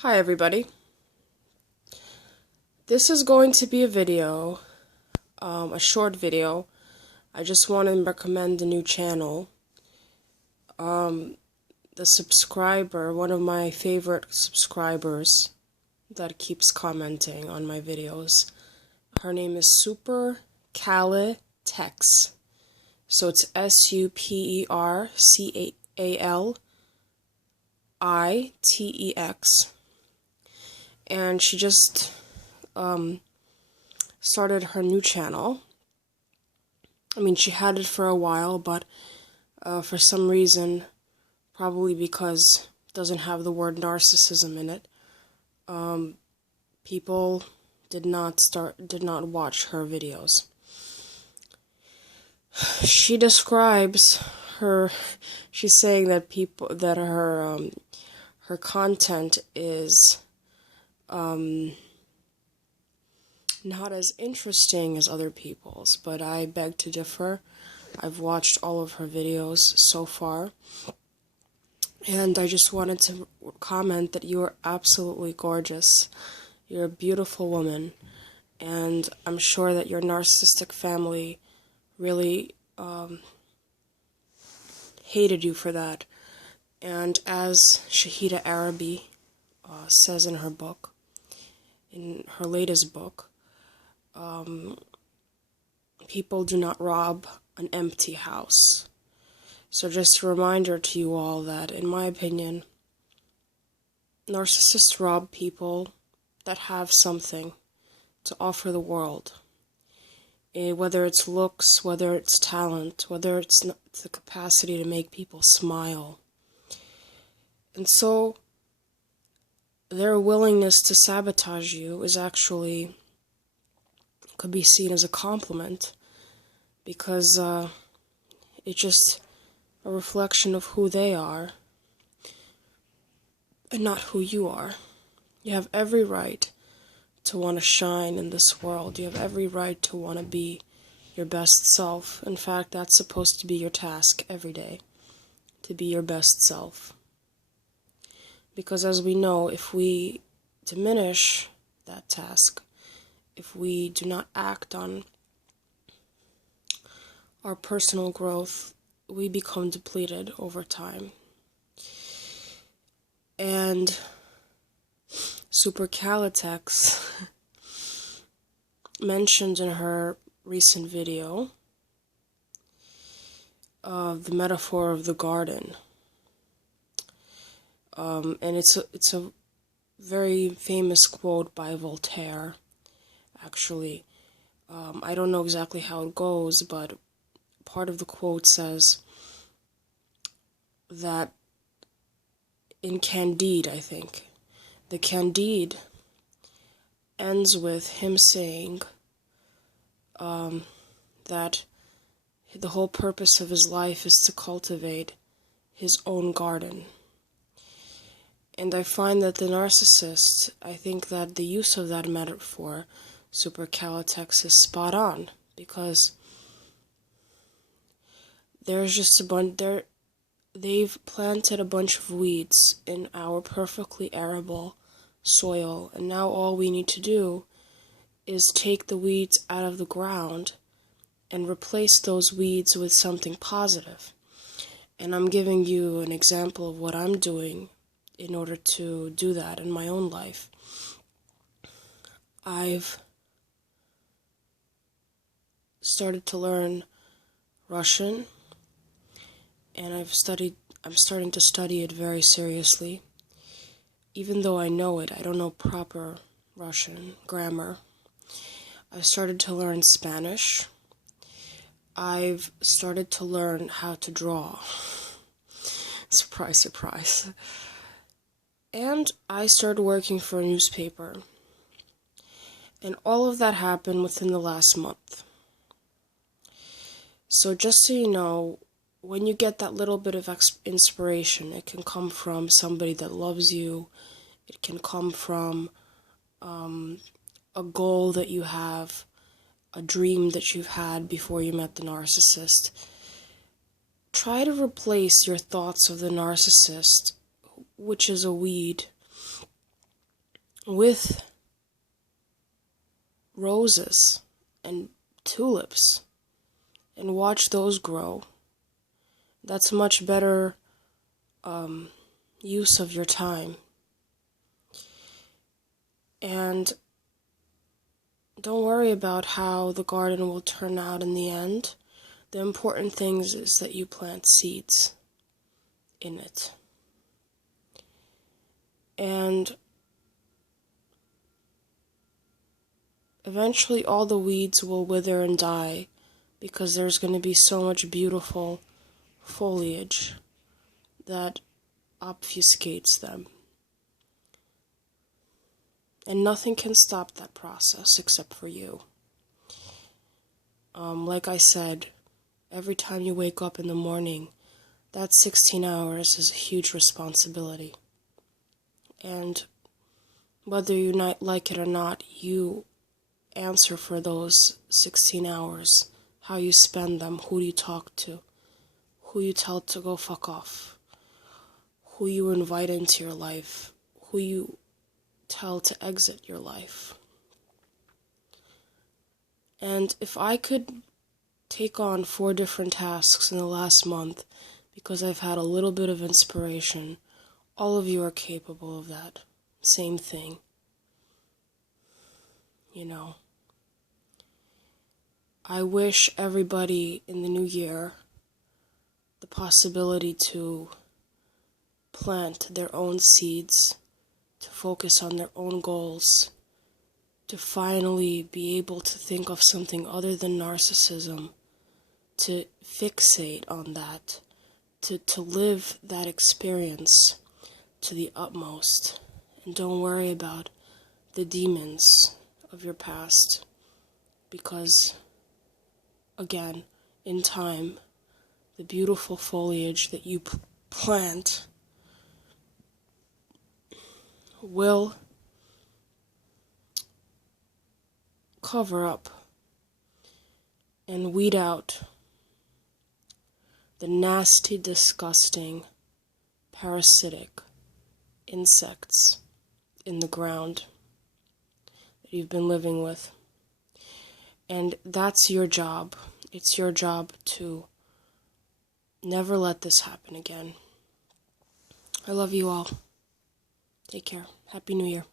Hi everybody. This is going to be a video, a short video. I just want to recommend a new channel. The subscriber, one of my favorite subscribers that keeps commenting on my videos, her name is Super Calitex. So it's SuperCalitex. And she just started her new channel. I mean, she had it for a while, but for some reason, probably because it doesn't have the word narcissism in it, people did not watch her videos. She describes she's saying that her content is not as interesting as other people's, but I beg to differ. I've watched all of her videos so far, and I just wanted to comment that you are absolutely gorgeous. You're a beautiful woman, and I'm sure that your narcissistic family really hated you for that. And as Shahida Arabi says in her book, in her latest book, people do not rob an empty house. So just a reminder to you all that, in my opinion, narcissists rob people that have something to offer the world. Whether it's looks, whether it's talent, whether it's the capacity to make people smile. And so their willingness to sabotage you could be seen as a compliment, because it's just a reflection of who they are and not who you are. You have every right to want to shine in this world. You have every right to want to be your best self. In fact, that's supposed to be your task every day, to be your best self. Because as we know, if we diminish that task, if we do not act on our personal growth, we become depleted over time. And Super Calitex mentioned in her recent video the metaphor of the garden. And it's a very famous quote by Voltaire, actually. I don't know exactly how it goes, but part of the quote says that in Candide, I think, the Candide ends with him saying that the whole purpose of his life is to cultivate his own garden. And I find that the narcissist, I think that the use of that metaphor, Super Calitex, is spot on, because there's just they've planted a bunch of weeds in our perfectly arable soil, and now all we need to do is take the weeds out of the ground and replace those weeds with something positive. And I'm giving you an example of what I'm doing in order to do that in my own life. I've started to learn Russian, and I'm starting to study it very seriously. Even though I know it, I don't know proper Russian grammar. I've started to learn Spanish. I've started to learn how to draw. Surprise, surprise. And I started working for a newspaper. And all of that happened within the last month. So just so you know, when you get that little bit of inspiration, it can come from somebody that loves you. It can come from a goal that you have, a dream that you've had before you met the narcissist. Try to replace your thoughts of the narcissist, which is a weed, with roses and tulips and watch those grow. That's much better use of your time. And don't worry about how the garden will turn out in the end. The important thing is that you plant seeds in it. And eventually all the weeds will wither and die because there's going to be so much beautiful foliage that obfuscates them. And nothing can stop that process except for you. Like I said, every time you wake up in the morning, that 16 hours is a huge responsibility. And whether you like it or not, you answer for those 16 hours, how you spend them, who you talk to, who you tell to go fuck off, who you invite into your life, who you tell to exit your life. And if I could take on 4 different tasks in the last month because I've had a little bit of inspiration, all of you are capable of that. Same thing. You know. I wish everybody in the new year the possibility to plant their own seeds, to focus on their own goals, to finally be able to think of something other than narcissism, to fixate on that, to live that experience to the utmost. And don't worry about the demons of your past, because, again, in time, the beautiful foliage that you plant will cover up and weed out the nasty, disgusting, parasitic insects in the ground that you've been living with. And that's your job. It's your job to never let this happen again. I love you all. Take care. Happy New Year.